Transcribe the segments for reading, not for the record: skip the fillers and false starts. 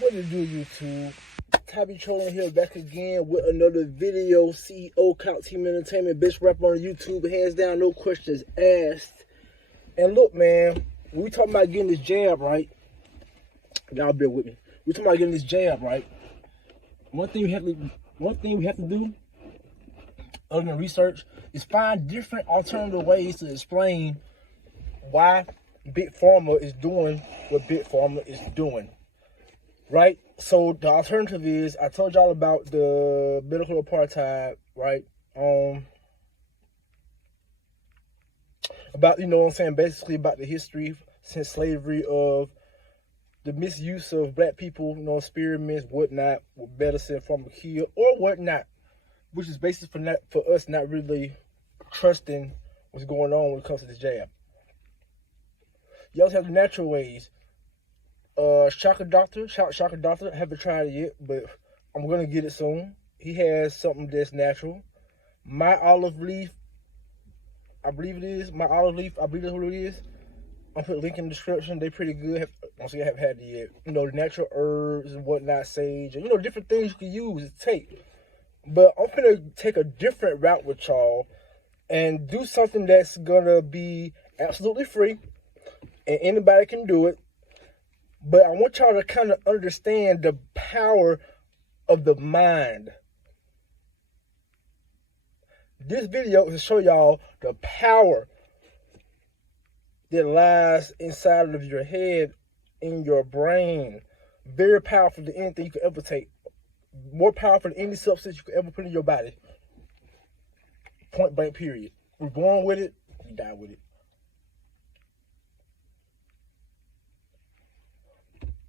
What to do, YouTube? Tabby trolling here back again with another video. CEO Count Team Entertainment, bitch rap on YouTube, hands down, no questions asked. And look, man, when we talking about getting this jab right, y'all bear with me. We talking about getting this jab right. One thing we have to do, other than research, is find different alternative ways to explain why Big Pharma is doing what Big Pharma is doing. Right? So the alternative is, I told y'all about the medical apartheid, right? About, you know what I'm saying, basically about the history since slavery of the misuse of black people, you know, experiments, whatnot, with medicine, pharmacia, or whatnot, which is basically for us not really trusting what's going on when it comes to this jab. You also have the natural ways. Shocker Doctor, haven't tried it yet, but I'm gonna get it soon. He has something that's natural. My olive leaf, I believe it is. My olive leaf, I believe that's what it is. I'll put a link in the description. They're pretty good. Once again, I haven't had it yet. You know, the natural herbs and whatnot, sage, and you know, different things you can use to take. But I'm gonna take a different route with y'all and do something that's gonna be absolutely free, and anybody can do it. But I want y'all to kind of understand the power of the mind. This video is to show y'all the power that lies inside of your head, in your brain. Very powerful than anything you could ever take. More powerful than any substance you could ever put in your body. Point blank, period. We're born with it, we die with it.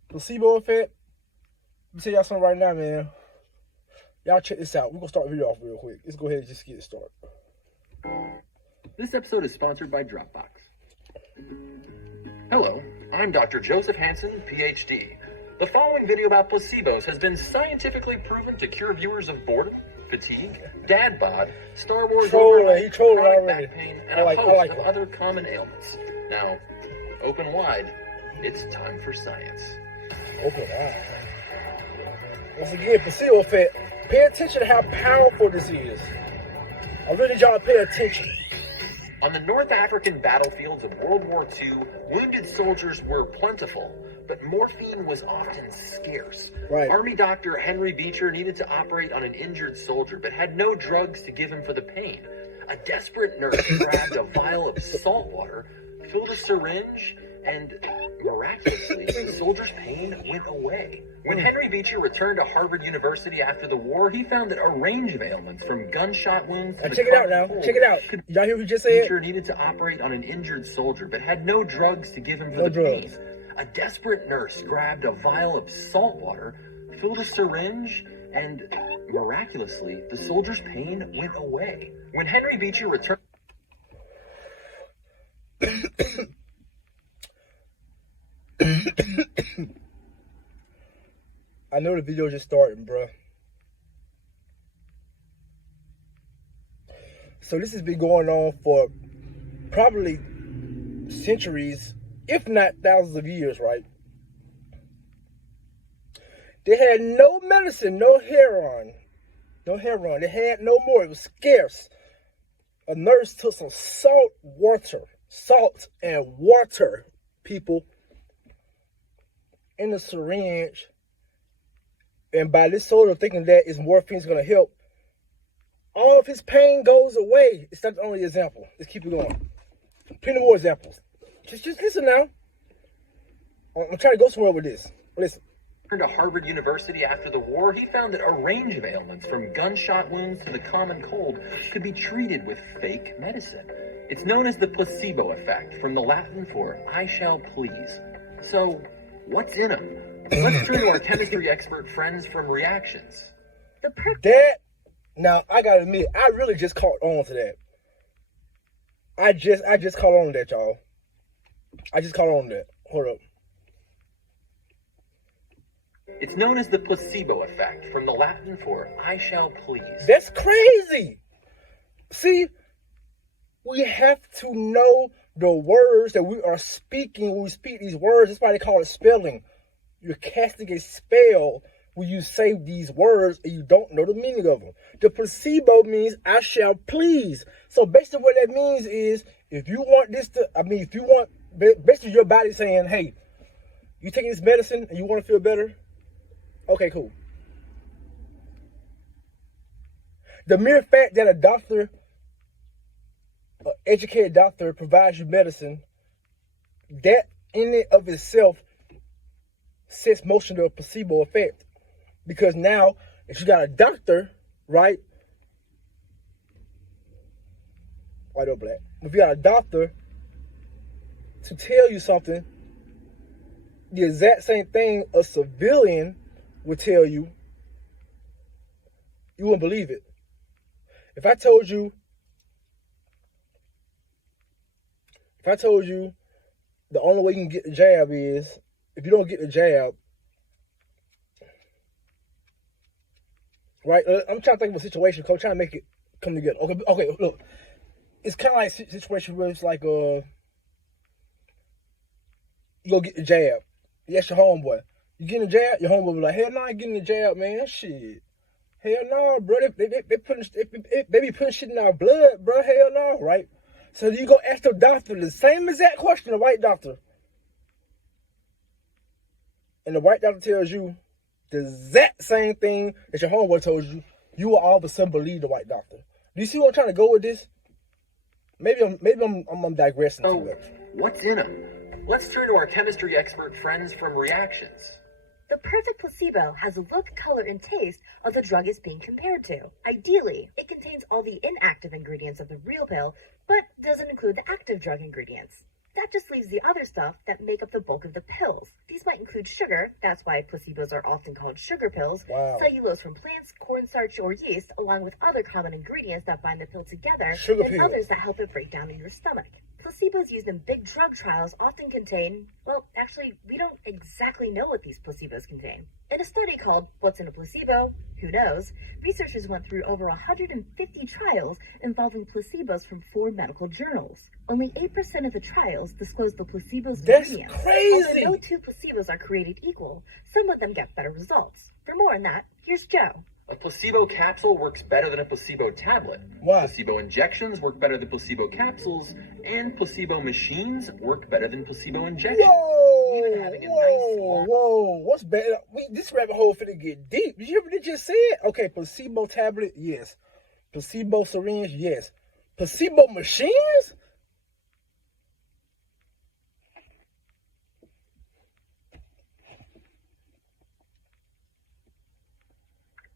Placebo effect. Let me tell y'all something right now, man. Y'all check this out. We're going to start the video off real quick. Let's go ahead and just get it started. This episode is sponsored by Dropbox. Hello, I'm Dr. Joseph Hansen, PhD. The following video about placebos has been scientifically proven to cure viewers of boredom, fatigue, dad bod, Star Wars, chronic back pain, and a host of other common ailments. Now, open wide. It's time for science. Open wide. Once again, placebo effect. Pay attention to how powerful this is. I really need y'all to pay attention. On the North African battlefields of World War II, wounded soldiers were plentiful, but morphine was often scarce. Right. Army doctor Henry Beecher needed to operate on an injured soldier, but had no drugs to give him for the pain. A desperate nurse grabbed a vial of salt water, filled a syringe, and miraculously, the soldier's pain went away. When Henry Beecher returned to Harvard University after the war, he found that a range of ailments, from gunshot wounds to check it out now. Check it out. Y'all hear what he just said? Beecher needed to operate on an injured soldier, but had no drugs to give him for the pain. A desperate nurse grabbed a vial of salt water, filled a syringe, and miraculously, the soldier's pain went away. When Henry Beecher returned... I know the video just starting, bro. So this has been going on for probably centuries, if not thousands of years, right? They had no medicine, no heroin. They had no more. It was scarce. A nurse took some salt and water, people, in a syringe, and by this soldier thinking that his morphine is going to help, all of his pain goes away. It's not the only example. Let's keep it going. Plenty more examples. Just listen now. I'm trying to go somewhere with this. Listen. To Harvard University after the war, he found that a range of ailments, from gunshot wounds to the common cold, could be treated with fake medicine. It's known as the placebo effect, from the Latin for "I shall please." So, what's in them? Let's turn to our chemistry expert friends from Reactions. Now, I gotta admit, I really just caught on to that. I just caught on to that, y'all. I just caught on to that. Hold up. It's known as the placebo effect, from the Latin for "I shall please." That's crazy. See, we have to know the words that we are speaking. When we speak these words, that's why they call it spelling. You're casting a spell when you say these words and you don't know the meaning of them. The placebo means I shall please. So basically what that means is if you want basically your body saying, hey, you taking this medicine and you want to feel better? Okay, cool. The mere fact that a doctor, an educated doctor, provides you medicine, that in and of itself sets motion to a placebo effect. Because now, if you got a doctor, right? White or black. If you got a doctor to tell you something, the exact same thing a civilian would tell you, you wouldn't believe it. If I told you the only way you can get the jab is, if you don't get the jab, right? I'm trying to think of a situation, I'm trying to make it come together. Okay, look. It's kind of like a situation where it's like, you go get the jab. That's your homeboy. You getting the jab, your homeboy be like, hell no, I ain't getting the jab, man. Shit. Hell no, bro. They be putting shit in our blood, bro. Hell no, right? So you go ask the doctor the same exact question, the white doctor. And the white doctor tells you the exact same thing that your homeboy told you. You will all of a sudden believe the white doctor. Do you see where I'm trying to go with this? Maybe I'm digressing too much. What's in them? Let's turn to our chemistry expert friends from Reactions. The perfect placebo has the look, color, and taste of the drug it's being compared to. Ideally, it contains all the inactive ingredients of the real pill, but doesn't include the active drug ingredients. That just leaves the other stuff that make up the bulk of the pills. These might include sugar, that's why placebos are often called sugar pills, wow. Cellulose from plants, cornstarch, or yeast, along with other common ingredients that bind the pill together, sugar and pills. Others that help it break down in your stomach. Placebos used in big drug trials often contain, well, actually, we don't exactly know what these placebos contain. In a study called What's in a Placebo? Who knows? Researchers went through over 150 trials involving placebos from 4 medical journals. Only 8% of the trials disclosed the placebo's ingredients. That's crazy! Although no 2 placebos are created equal, some of them get better results. For more on that, here's Joe. A placebo capsule works better than a placebo tablet. Why? Placebo injections work better than placebo capsules, and placebo machines work better than placebo injections. Whoa! What's better? This rabbit hole finna get deep. Did you hear what they just said? Okay, placebo tablet, yes. Placebo syringe, yes. Placebo machines?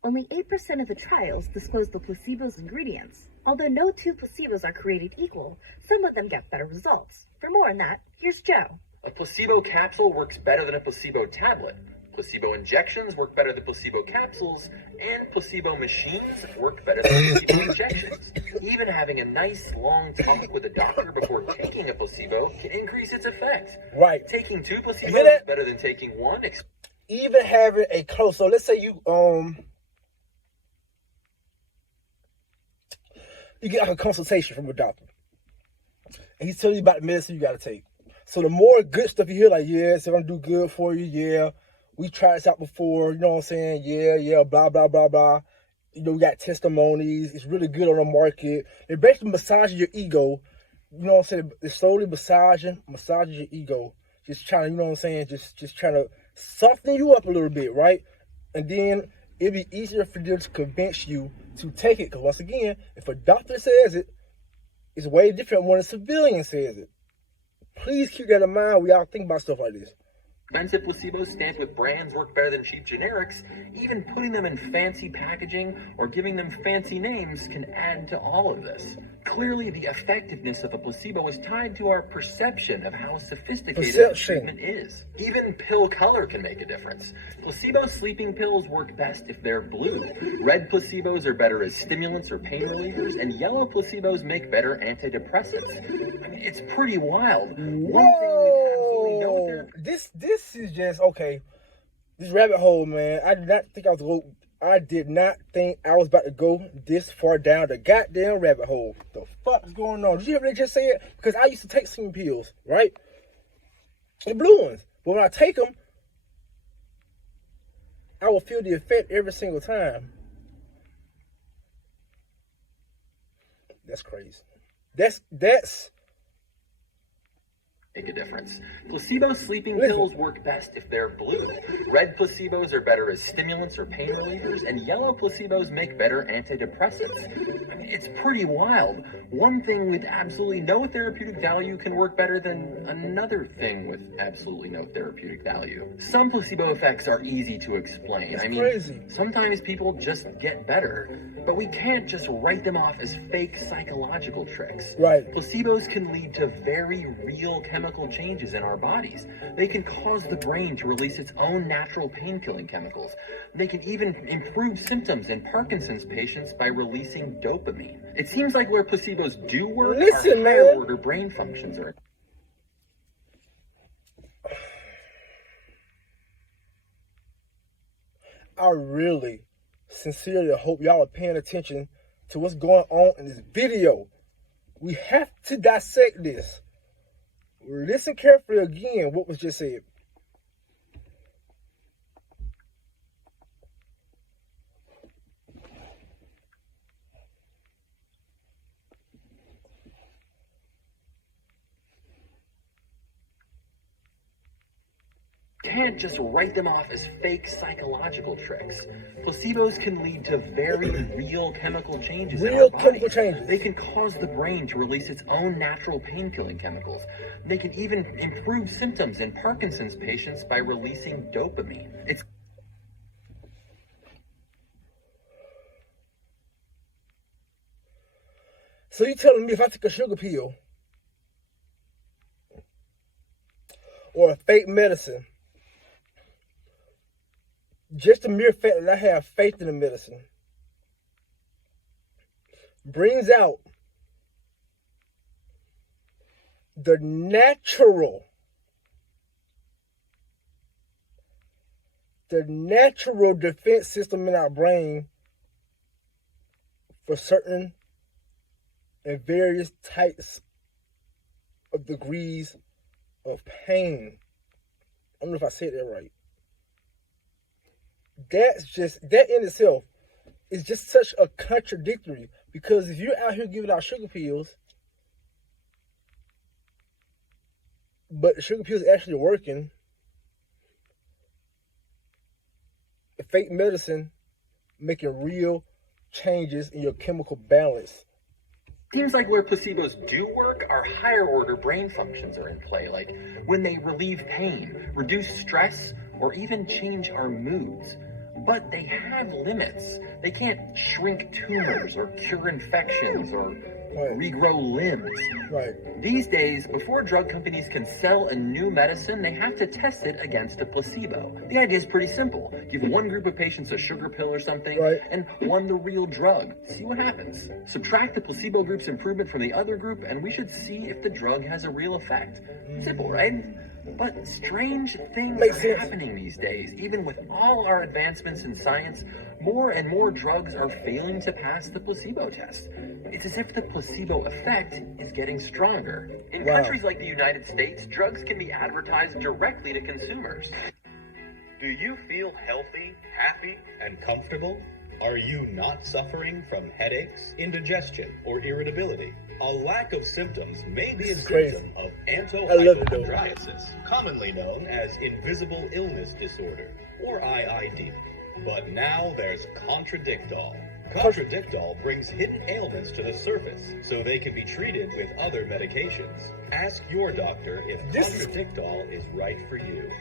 Only 8% of the trials disclosed the placebo's ingredients. Although no 2 placebos are created equal, some of them get better results. For more on that, here's Joe. A placebo capsule works better than a placebo tablet. Placebo injections work better than placebo capsules, and placebo machines work better than placebo injections. Even having a nice long talk with a doctor before taking a placebo can increase its effect. Right. Taking 2 placebos is better than taking 1. Even having a close, so let's say you get like a consultation from a doctor, and he's telling you about the medicine you got to take. So the more good stuff you hear, like, yeah, it's going to do good for you, yeah, we tried this out before, you know what I'm saying, yeah, blah, blah, blah, blah. You know, we got testimonies, it's really good on the market. They're basically massaging your ego, you know what I'm saying, they're slowly massaging your ego, just trying to, you know what I'm saying, just trying to soften you up a little bit, right? And then it'd be easier for them to convince you to take it. Because once again, if a doctor says it, it's way different when a civilian says it. Please keep that in mind when y'all think about stuff like this. Expensive placebos stamped with brands work better than cheap generics. Even putting them in fancy packaging or giving them fancy names can add to all of this. Clearly, the effectiveness of a placebo is tied to our perception of how sophisticated the treatment is. Even pill color can make a difference. Placebo sleeping pills work best if they're blue. Red placebos are better as stimulants or pain relievers, and yellow placebos make better antidepressants. I mean, it's pretty wild. Whoa! This is just, okay. This rabbit hole, man. I did not think I was about to go this far down the goddamn rabbit hole. The fuck is going on? Did you hear what they just said? Because I used to take sleeping pills, right? The blue ones. But when I take them, I will feel the effect every single time. That's crazy. That's make a difference. Placebo sleeping Listen. pills work best if they're blue. Red placebos are better as stimulants or pain relievers, and yellow placebos make better antidepressants. I mean, it's pretty wild. One thing with absolutely no therapeutic value can work better than another thing with absolutely no therapeutic value. Some placebo effects are easy to explain. It's crazy. Sometimes people just get better, but we can't just write them off as fake psychological tricks. Right. Placebos can lead to very real chemical changes in our bodies. They can cause the brain to release its own natural pain-killing chemicals. They can even improve symptoms in Parkinson's patients by releasing dopamine. It seems like where placebos do work, Listen, our higher man. order brain functions are. I really, sincerely hope y'all are paying attention to what's going on in this video. We have to dissect this. Listen carefully again what was just said. Can't just write them off as fake psychological tricks. Placebos can lead to very real chemical changes in our Real bodies. chemical changes. They can cause the brain to release its own natural pain-killing chemicals. They can even improve symptoms in Parkinson's patients by releasing dopamine. It's So you telling me if I take a sugar pill or a fake medicine, just the mere fact that I have faith in the medicine brings out the natural defense system in our brain for certain and various types of degrees of pain. I don't know if I said that right. That in itself is just such a contradictory, because if you're out here giving out sugar pills, but the sugar pills actually working, the fake medicine making real changes in your chemical balance. Seems like where placebos do work, our higher order brain functions are in play, like when they relieve pain, reduce stress, or even change our moods. But they have limits. They can't shrink tumors or cure infections or regrow limbs. Right. These days, before drug companies can sell a new medicine, they have to test it against a placebo. The idea is pretty simple. Give one group of patients a sugar pill or something, and one the real drug. See what happens. Subtract the placebo group's improvement from the other group, and we should see if the drug has a real effect. Simple, right? But strange things are happening these days. Even with all our advancements in science, more and more drugs are failing to pass the placebo test. It's as if the placebo effect is getting stronger. In countries like the United States, drugs can be advertised directly to consumers. Do you feel healthy, happy, and comfortable? Are you not suffering from headaches, indigestion, or irritability? A lack of symptoms may be a symptom of antohypochondriasis, commonly known as invisible illness disorder, or IID. But now there's Contradictol. Contradictol brings hidden ailments to the surface so they can be treated with other medications. Ask your doctor if Contradictol is right for you.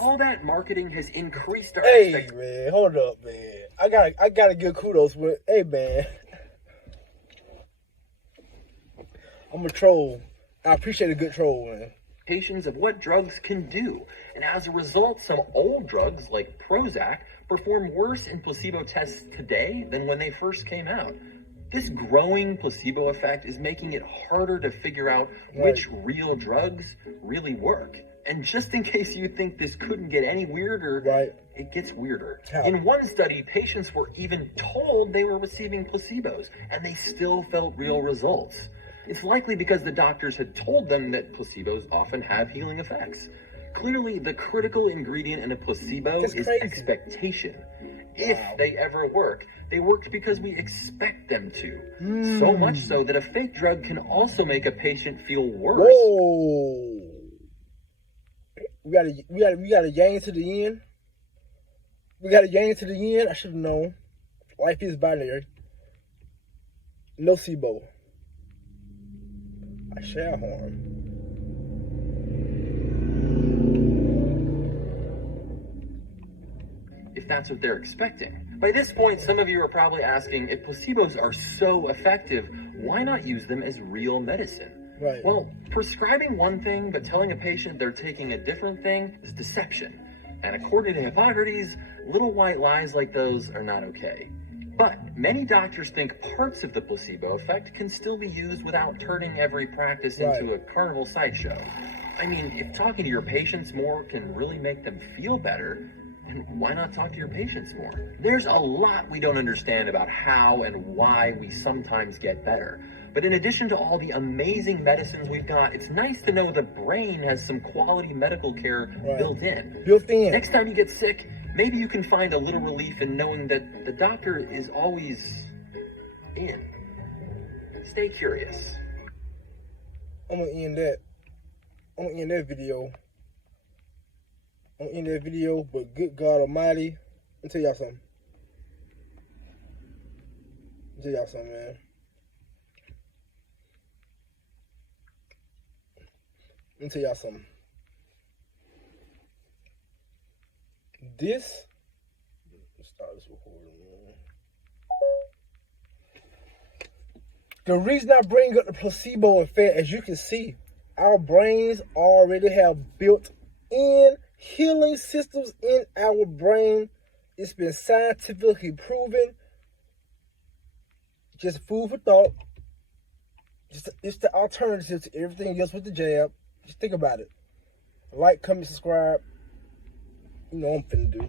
All that marketing has increased our expectations. Hey man, hold up, man. I gotta give kudos with. Hey man, I'm a troll. I appreciate a good troll, man. Of what drugs can do, and as a result, some old drugs like Prozac perform worse in placebo tests today than when they first came out. This growing placebo effect is making it harder to figure out which real drugs really work. And just in case you think this couldn't get any weirder, it gets weirder. In one study, patients were even told they were receiving placebos, and they still felt real results. It's likely because the doctors had told them that placebos often have healing effects. Clearly, the critical ingredient in a placebo That's is crazy. expectation. If they ever work, they worked because we expect them to. So much so that a fake drug can also make a patient feel worse. Whoa. We got a yang to the end. We got a yang to the end. I should have known. Life is binary. Nocebo. I shall harm. If that's what they're expecting. By this point, some of you are probably asking, if placebos are so effective, why not use them as real medicine? Right. Well, prescribing one thing but telling a patient they're taking a different thing is deception. And according to Hippocrates, little white lies like those are not okay. But many doctors think parts of the placebo effect can still be used without turning every practice into a carnival sideshow. I mean, if talking to your patients more can really make them feel better, then why not talk to your patients more? There's a lot we don't understand about how and why we sometimes get better. But in addition to all the amazing medicines we've got, it's nice to know the brain has some quality medical care built in. Next time you get sick, maybe you can find a little relief in knowing that the doctor is always in. Stay curious. I'm gonna end that. I'm gonna end that video. I'm gonna end that video, but good God Almighty, let me tell y'all something. Man. Let me tell y'all something. Let's start this recording, man. The reason I bring up the placebo effect, as you can see, our brains already have built-in healing systems in our brain. It's been scientifically proven. Just food for thought. It's the alternative to everything else with the jab. Just think about it. Like, comment, subscribe. You know what I'm finna do.